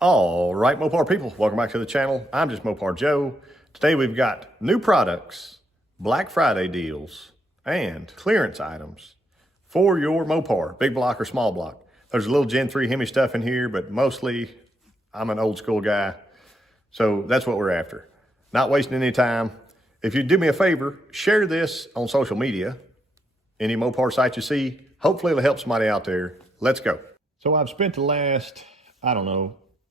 All right, Mopar people, welcome back to the channel. I'm just Mopar Joe. Today we've got new products, Black Friday deals, and clearance items for your Mopar, big block or small block. There's a little Gen 3 Hemi stuff in here, but mostly I'm an old school guy, so that's what we're after. Not wasting any time. If you do me a favor, share this on social media, any Mopar site you see. Hopefully it'll help somebody out there. Let's go. So I've spent the last,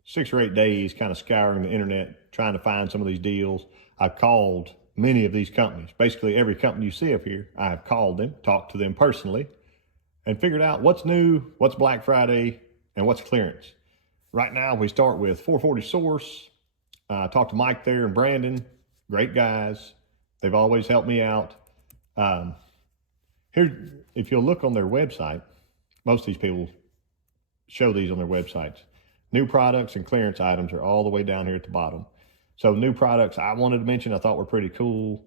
6 or 8 days kind of scouring the internet, trying to find some of these deals. I've called many of these companies. Basically every company you see up here, I have called them, talked to them personally, and figured out what's new, what's Black Friday, and what's clearance. Right now we start with 440 Source. Talked to Mike there and Brandon, great guys. They've always helped me out. Here, if you'll look on their website, most of these people show these on their websites. New products and clearance items are all the way down here at the bottom. So new products I wanted to mention, I thought were pretty cool.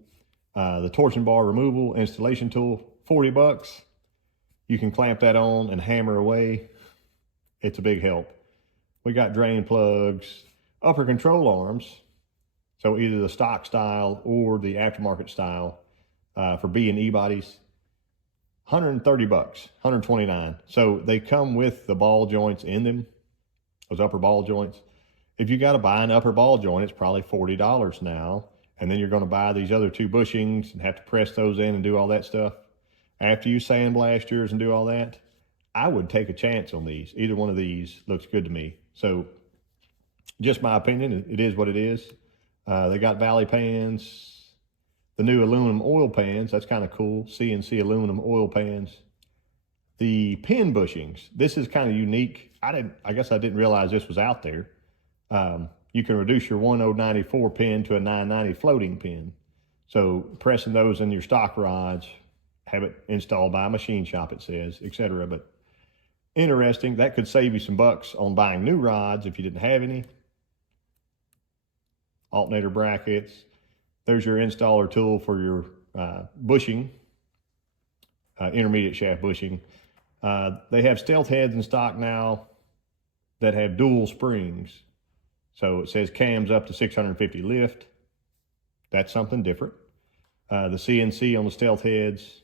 The torsion bar removal installation tool, 40 bucks. You can clamp that on and hammer away. It's a big help. We got drain plugs, upper control arms. So either the stock style or the aftermarket style for B and E bodies. 130 bucks, 129. So they come with the ball joints in them, those upper ball joints. If you got to buy an upper ball joint, it's probably $40 now. And then you're going to buy these other 2 bushings and have to press those in and do all that stuff. After you sandblast yours and do all that, I would take a chance on these. Either one of these looks good to me. So just my opinion, it is what it is. They got valley pans, the new aluminum oil pans. That's kind of cool. CNC aluminum oil pans. The pin bushings. This is kind of unique. I guess I didn't realize this was out there. You can reduce your 1094 pin to a 990 floating pin. So pressing those in your stock rods, have it installed by a machine shop, it says, etc. But interesting. That could save you some bucks on buying new rods if you didn't have any. Alternator brackets. There's your installer tool for your bushing, intermediate shaft bushing. They have stealth heads in stock now that have dual springs. So it says cams up to 650 lift. That's something different. The CNC on the stealth heads.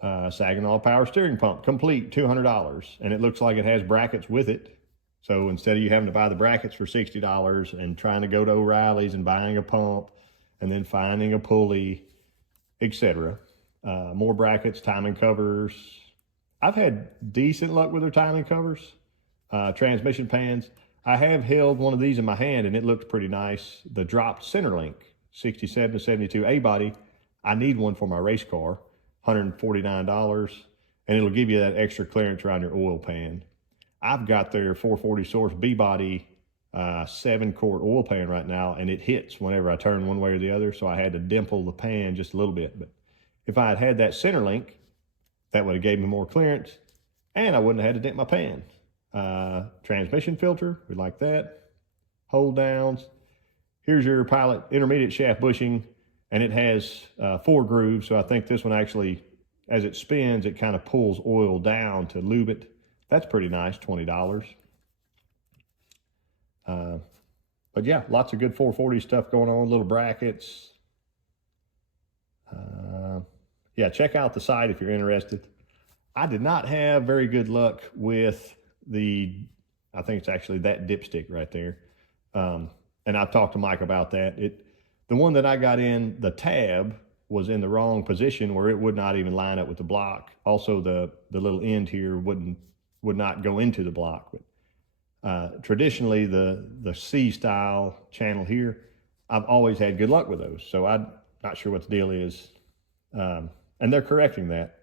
Saginaw power steering pump, complete, $200. And it looks like it has brackets with it. So instead of you having to buy the brackets for $60 and trying to go to O'Reilly's and buying a pump and then finding a pulley, etc. More brackets, timing covers. I've had decent luck with their timing covers. Transmission pans. I have held one of these in my hand and it looked pretty nice. The dropped center link, 67 to 72 A-body. I need one for my race car, $149. And it'll give you that extra clearance around your oil pan. I've got their 440 Source B-body 7-quart oil pan right now, and it hits whenever I turn one way or the other, so I had to dimple the pan just a little bit. But if I had had that center link, that would have gave me more clearance, and I wouldn't have had to dent my pan. Transmission filter, we like that. Hold downs. Here's your Pilot intermediate shaft bushing, and it has 4 grooves, so I think this one actually, as it spins, it kind of pulls oil down to lube it. That's pretty nice, $20. But yeah, lots of good 440 stuff going on, little brackets. Yeah, check out the site if you're interested. I did not have very good luck with I think it's actually that dipstick right there. And I've talked to Mike about that. The one that I got in, the tab was in the wrong position where it would not even line up with the block. Also, the little end here would not go into the block. But traditionally, the C style channel here, I've always had good luck with those. So I'm not sure what the deal is. And they're correcting that.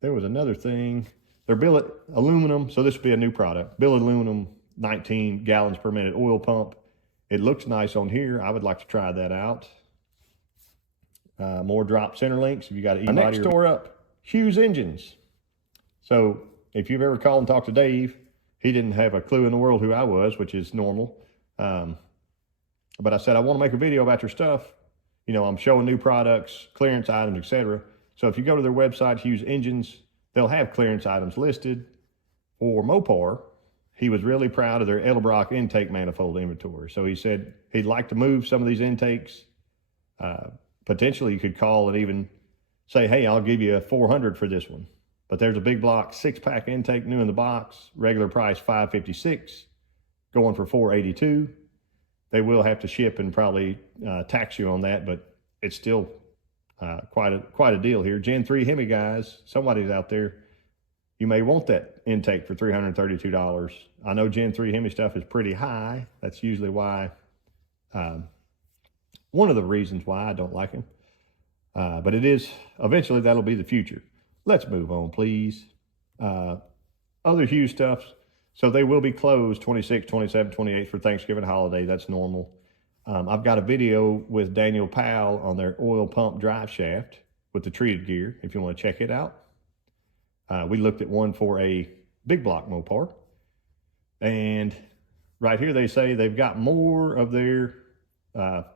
There was another thing. They're billet aluminum, so this would be a new product. Billet aluminum, 19 gallons per minute oil pump. It looks nice on here. I would like to try that out. More drop center links. If you got an E-body. Next store up, Hughes Engines. So if you've ever called and talked to Dave, he didn't have a clue in the world who I was, which is normal. But I said, I want to make a video about your stuff. You know, I'm showing new products, clearance items, etc. So if you go to their website, Hughes Engines, they'll have clearance items listed for Mopar. he was really proud of their Edelbrock intake manifold inventory. So he said he'd like to move some of these intakes. Potentially you could call and even say, hey, I'll give you a 400 for this one. But there's a big block 6-pack intake new in the box, regular price $556, going for $482. They will have to ship and probably tax you on that, but it's still quite a deal here. Gen 3 Hemi guys, somebody's out there, you may want that intake for $332. I know Gen 3 Hemi stuff is pretty high. That's usually why, one of the reasons why I don't like them. But it is, eventually that'll be the future. Let's move on, please. Other Hughes stuff. So they will be closed 26, 27, 28 for Thanksgiving holiday. That's normal. I've got a video with Daniel Powell on their oil pump drive shaft with the treated gear, if you want to check it out. We looked at one for a big block Mopar. And right here they say they've got more of their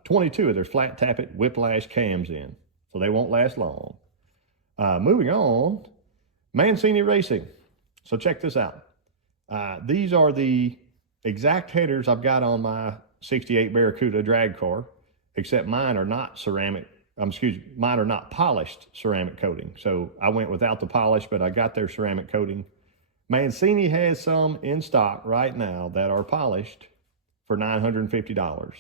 22 of their flat tappet whiplash cams in. So they won't last long. Moving on, Mancini Racing. So check this out. These are the exact headers I've got on my 68 Barracuda drag car, except mine are not ceramic. Mine are not polished ceramic coating. So I went without the polish, but I got their ceramic coating. Mancini has some in stock right now that are polished for $950.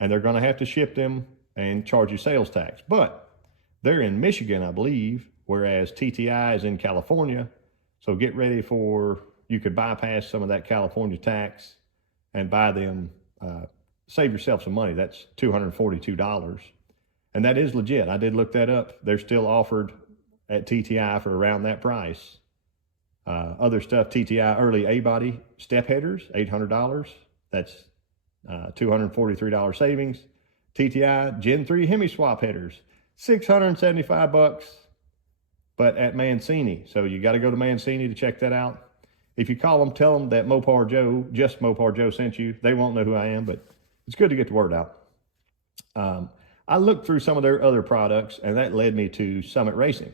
And they're going to have to ship them and charge you sales tax. But they're in Michigan, I believe, whereas TTI is in California. So get ready for, you could bypass some of that California tax and buy them, save yourself some money. That's $242. And that is legit. I did look that up. They're still offered at TTI for around that price. Other stuff, TTI early A-body step headers, $800. That's $243 savings. TTI Gen 3 Hemi swap headers, $675, but at Mancini. So you got to go to Mancini to check that out. If you call them, tell them that Mopar Joe, just Mopar Joe sent you. They won't know who I am, but it's good to get the word out. I looked through some of their other products, and that led me to Summit Racing.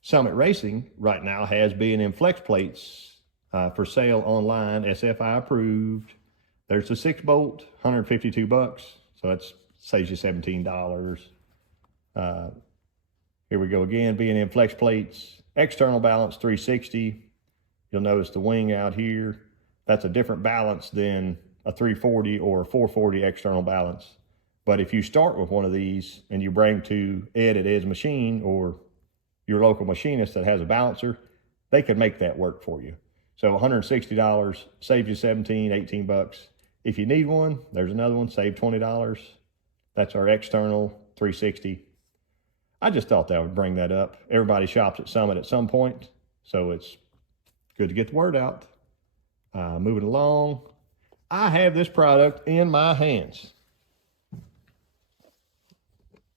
Summit Racing right now has B&M flex plates for sale online, SFI approved. There's the 6-bolt, $152, so that saves you $17. Here we go again, B&M flex plates, external balance 360. You'll notice the wing out here. That's a different balance than a 340 or a 440 external balance. But if you start with one of these and you bring to Ed at Ed's Machine or your local machinist that has a balancer, they can make that work for you. So $160 saves you 17, 18 bucks. If you need one, there's another one, save $20. That's our external 360. I just thought that I would bring that up. Everybody shops at Summit at some point, so it's good to get the word out. Moving along, I have this product in my hands.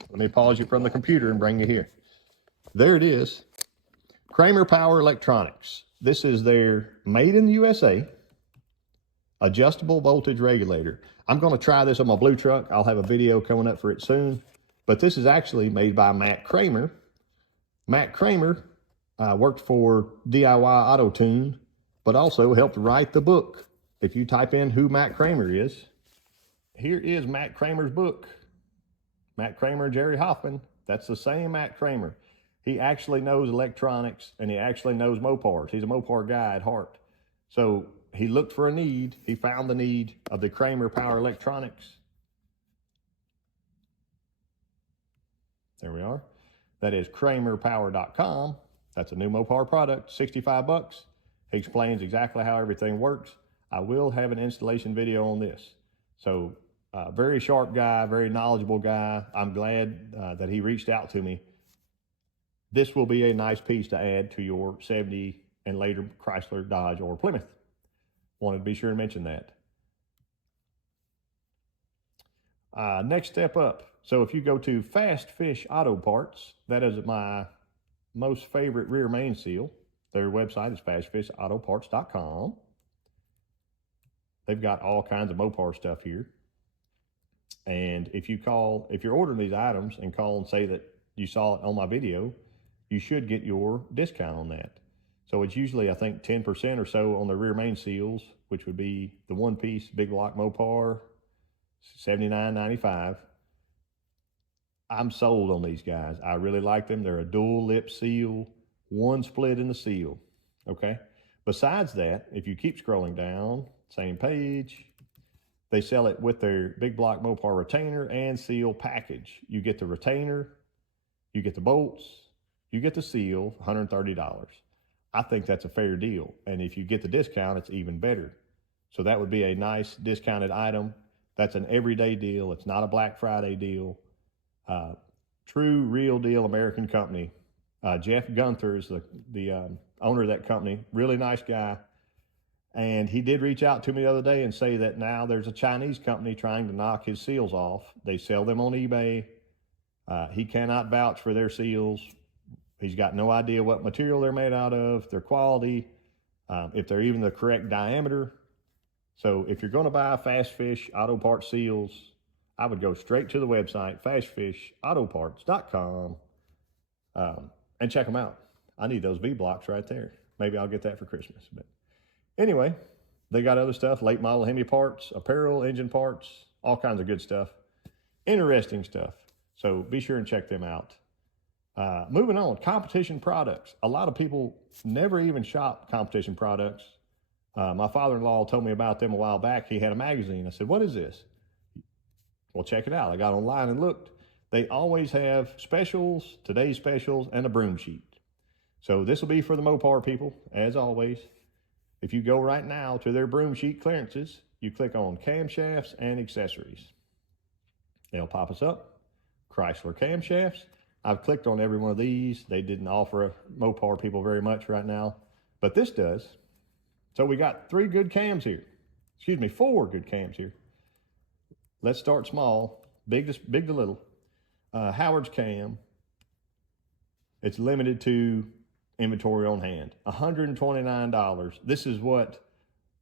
Let me pause you from the computer and bring you here. There it is. Cramer Power Electronics. This is their made in the USA adjustable voltage regulator. I'm going to try this on my blue truck. I'll have a video coming up for it soon. But this is actually made by Matt Cramer. Matt Cramer worked for DIY Auto Tune, but also helped write the book. If you type in who Matt Cramer is, here is Matt Cramer's book. Matt Cramer, Jerry Hoffman. That's the same Matt Cramer. He actually knows electronics and he actually knows Mopars. He's a Mopar guy at heart. So he looked for a need. He found the need of the Cramer Power Electronics. There we are. That is cramerpower.com. That's a new Mopar product, 65 bucks. He explains exactly how everything works. I will have an installation video on this. So very sharp guy, very knowledgeable guy. I'm glad that he reached out to me. This will be a nice piece to add to your 70 and later Chrysler, Dodge, or Plymouth. Wanted to be sure to mention that. Next step up. So if you go to Fast Fish Auto Parts, that is my most favorite rear main seal. Their website is fastfishautoparts.com. They've got all kinds of Mopar stuff here. And if you're ordering these items and call and say that you saw it on my video, you should get your discount on that. So it's usually, I think, 10% or so on the rear main seals, which would be the one-piece big block Mopar, $79.95. I'm sold on these guys. I really like them. They're a dual lip seal, one split in the seal, okay? Besides that, if you keep scrolling down, same page, they sell it with their big block Mopar retainer and seal package. You get the retainer, you get the bolts, you get the seal, $130. I think that's a fair deal. And if you get the discount, it's even better. So that would be a nice discounted item. That's an everyday deal. It's not a Black Friday deal. True, real deal American company. Jeff Gunther is the owner of that company. Really nice guy. And he did reach out to me the other day and say that now there's a Chinese company trying to knock his seals off. They sell them on eBay. He cannot vouch for their seals. He's got no idea what material they're made out of, their quality, if they're even the correct diameter. So if you're going to buy Fast Fish Auto Parts seals, I would go straight to the website, fastfishautoparts.com, and check them out. I need those V-blocks right there. Maybe I'll get that for Christmas. But anyway, they got other stuff, late model Hemi parts, apparel, engine parts, all kinds of good stuff. Interesting stuff. So be sure and check them out. Moving on, competition products. A lot of people never even shop competition products. My father-in-law told me about them a while back. He had a magazine. I said, what is this? Well, check it out. I got online and looked. They always have specials, today's specials, and a broom sheet. So this will be for the Mopar people, as always. If you go right now to their broom sheet clearances, you click on camshafts and accessories. They'll pop us up. Chrysler camshafts. I've clicked on every one of these. They didn't offer Mopar people very much right now, but this does. So we got four good cams here. Let's start small, big to little. Howard's cam. It's limited to inventory on hand, $129. This is what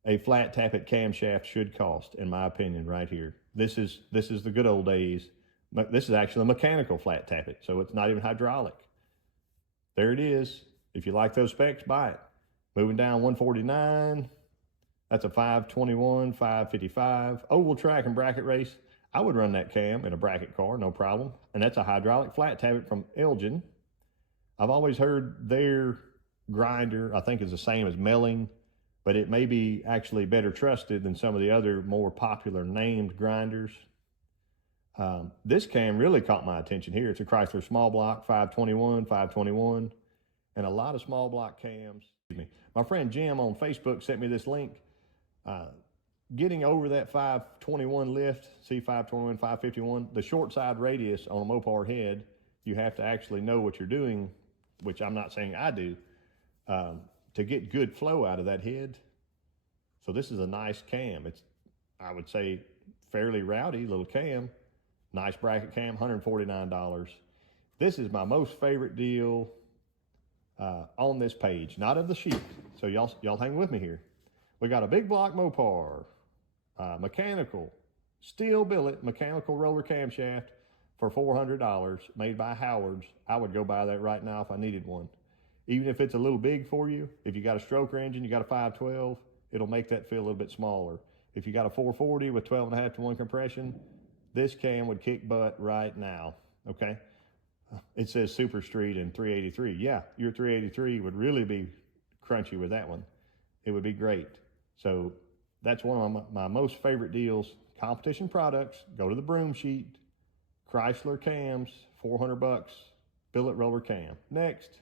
a flat tappet camshaft should cost, in my opinion, right here. This is the good old days. This is actually a mechanical flat tappet, so it's not even hydraulic. There it is. If you like those specs, buy it. Moving down, 149. That's a 521, 555. Oval track and bracket race. I would run that cam in a bracket car, no problem. And that's a hydraulic flat tappet from Elgin. I've always heard their grinder, I think, is the same as Melling, but it may be actually better trusted than some of the other more popular named grinders. This cam really caught my attention here. It's a Chrysler small block, 521, and a lot of small block cams. My friend Jim on Facebook sent me this link. Getting over that 521 lift, C521, 551, the short side radius on a Mopar head, you have to actually know what you're doing, which I'm not saying I do, to get good flow out of that head. So this is a nice cam. It's, I would say, fairly rowdy little cam. Nice bracket cam, $149. This is my most favorite deal on this page, not of the sheet. So y'all hang with me here. We got a big block Mopar, mechanical, steel billet, mechanical roller camshaft for $400, made by Howard's. I would go buy that right now if I needed one. Even if it's a little big for you, if you got a stroker engine, you got a 512, it'll make that feel a little bit smaller. If you got a 440 with 12.5 to 1 compression, this cam would kick butt right now, okay? It says Super Street and 383. Yeah, your 383 would really be crunchy with that one. It would be great. So that's one of my most favorite deals. Competition products, go to the broom sheet. Chrysler cams, $400, billet roller cam. Next,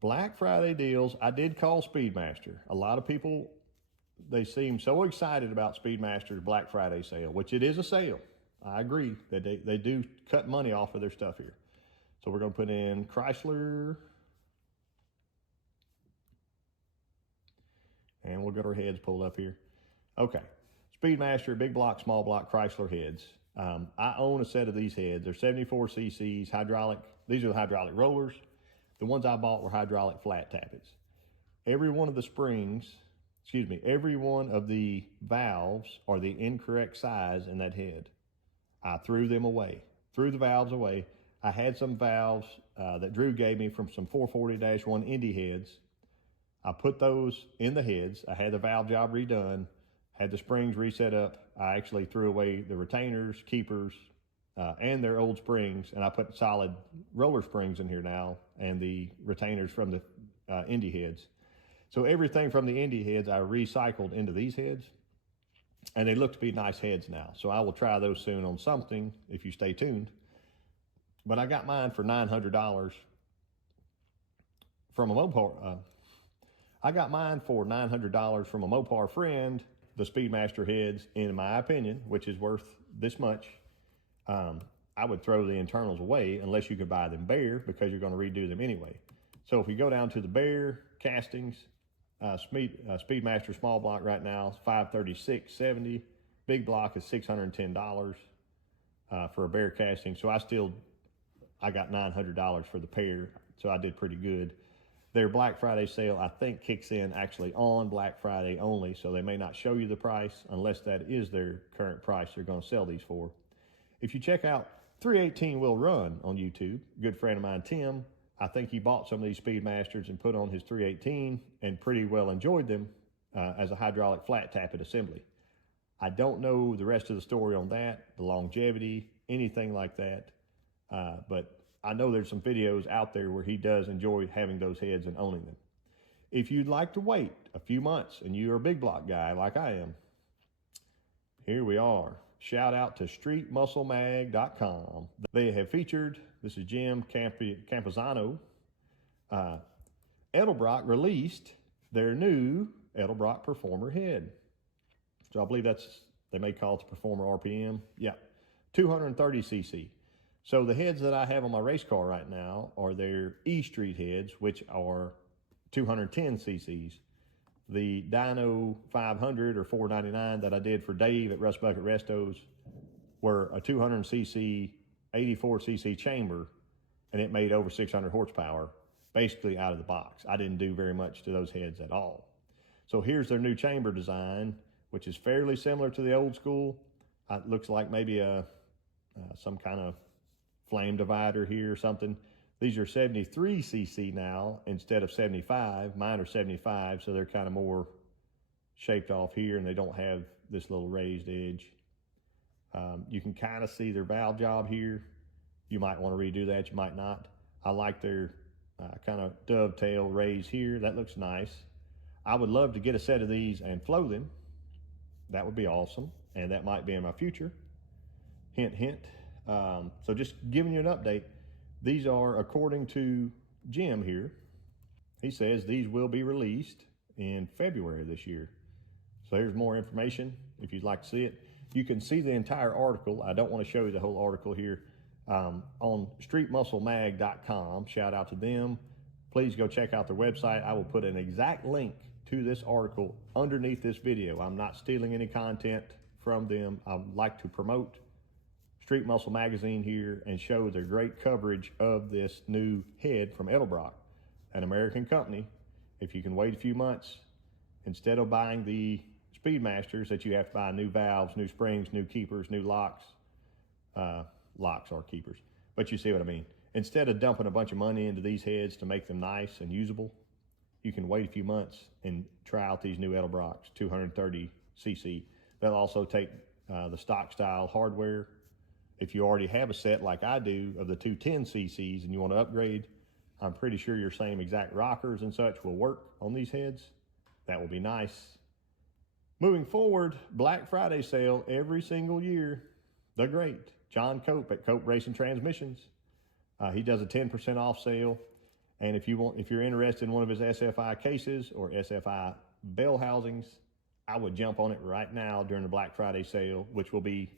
Black Friday deals. I did call Speedmaster. A lot of people, they seem so excited about Speedmaster's Black Friday sale, which it is a sale. I agree that they do cut money off of their stuff here. So we're going to put in Chrysler. And we'll get our heads pulled up here. Okay. Speedmaster, big block, small block, Chrysler heads. I own a set of these heads. They're 74 cc's, hydraulic. These are the hydraulic rollers. The ones I bought were hydraulic flat tappets. Every one of the springs, every one of the valves are the incorrect size in that head. I threw them away, threw the valves away. I had some valves that Drew gave me from some 440-1 Indy heads. I put those in the heads. I had the valve job redone, had the springs reset up. I actually threw away the retainers, keepers, and their old springs, and I put solid roller springs in here now and the retainers from the Indy heads. So everything from the Indy heads I recycled into these heads, and they look to be nice heads now. So I will try those soon on something if you stay tuned. But I got mine for $900 from a Mopar. I got mine for $900 from a Mopar friend, the Speedmaster heads, in my opinion, which is worth this much. I would throw the internals away unless you could buy them bare, because you're going to redo them anyway. So if you go down to the bare castings, Speedmaster small block right now is $536.70. Big block is $610 for a bare casting. So I got $900 for the pair, so I did pretty good. Their Black Friday sale, I think, kicks in actually on Black Friday only, so they may not show you the price unless that is their current price they're going to sell these for. If you check out 318 Will Run on YouTube, good friend of mine, Tim, I think he bought some of these Speedmasters and put on his 318 and pretty well enjoyed them as a hydraulic flat tappet assembly. I don't know the rest of the story on that, the longevity, anything like that, but I know there's some videos out there where he does enjoy having those heads and owning them. If you'd like to wait a few months and you're a big block guy like I am, here we are. Shout out to streetmusclemag.com. They have featured, this is Jim Campazano, Edelbrock released their new Edelbrock Performer head. So I believe they may call it the Performer RPM. Yeah, 230cc. So the heads that I have on my race car right now are their E Street heads, which are 210 cc's. The Dyno 500 or 499 that I did for Dave at Rust Bucket Restos were a 200cc, 84cc chamber, and it made over 600 horsepower, basically out of the box. I didn't do very much to those heads at all. So here's their new chamber design, which is fairly similar to the old school. It looks like maybe some kind of flame divider here or something. These are 73cc now instead of 75. Mine are 75, so they're kind of more shaped off here, and they don't have this little raised edge. You can kind of see their valve job here. You might want to redo that, you might not. I like their kind of dovetail raise here. That looks nice. I would love to get a set of these and flow them. That would be awesome, and that might be in my future. Hint, hint. So just giving you an update. These are, according to Jim here, he says these will be released in February this year. So here's more information if you'd like to see it. You can see the entire article. I don't want to show you the whole article here. On streetmusclemag.com. Shout out to them. Please go check out their website. I will put an exact link to this article underneath this video. I'm not stealing any content from them. I would like to promote Street Muscle Magazine here and show their great coverage of this new head from Edelbrock, an American company. If you can wait a few months, instead of buying the Speedmasters that you have to buy new valves, new springs, new keepers, new locks. Locks are keepers, but you see what I mean. Instead of dumping a bunch of money into these heads to make them nice and usable, you can wait a few months and try out these new Edelbrocks, 230cc. They'll also take the stock style hardware. If you already have a set like I do of the 210cc's and you want to upgrade, I'm pretty sure your same exact rockers and such will work on these heads. That will be nice. Moving forward, Black Friday sale every single year. The great John Cope at Cope Racing Transmissions. He does a 10% off sale. And if you're interested in one of his SFI cases or SFI bell housings, I would jump on it right now during the Black Friday sale, which will be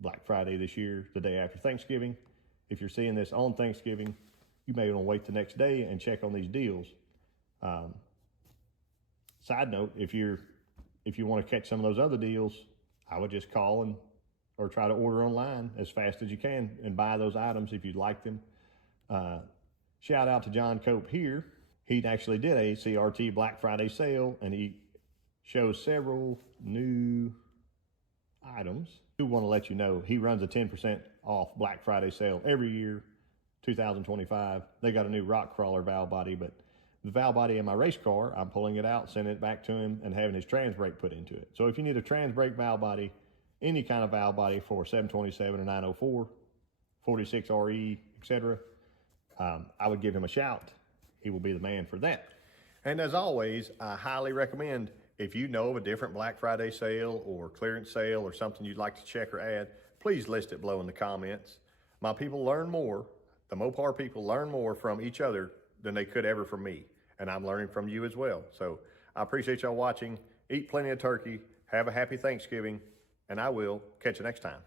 Black Friday this year, the day after Thanksgiving. If you're seeing this on Thanksgiving, you may want to wait the next day and check on these deals. Side note, if you want to catch some of those other deals, I would just call or try to order online as fast as you can and buy those items if you'd like them. Shout out to John Cope here. He actually did a CRT Black Friday sale, and he shows several new items. I do want to let you know he runs a 10% off Black Friday sale every year, 2025. They got a new rock crawler valve body, but the valve body in my race car, I'm pulling it out, sending it back to him, and having his trans brake put into it. So if you need a trans brake valve body, any kind of valve body for 727 or 904, 46 RE, etc., I would give him a shout. He will be the man for that. And as always, I highly recommend, if you know of a different Black Friday sale or clearance sale or something you'd like to check or add, please list it below in the comments. My people learn more, the Mopar people learn more from each other than they could ever from me. And I'm learning from you as well. So I appreciate y'all watching. Eat plenty of turkey. Have a happy Thanksgiving. And I will catch you next time.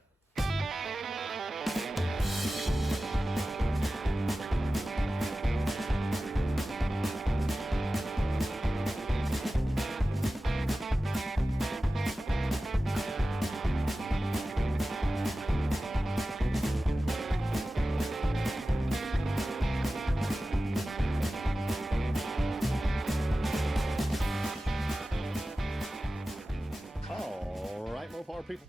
All right, Mopar people.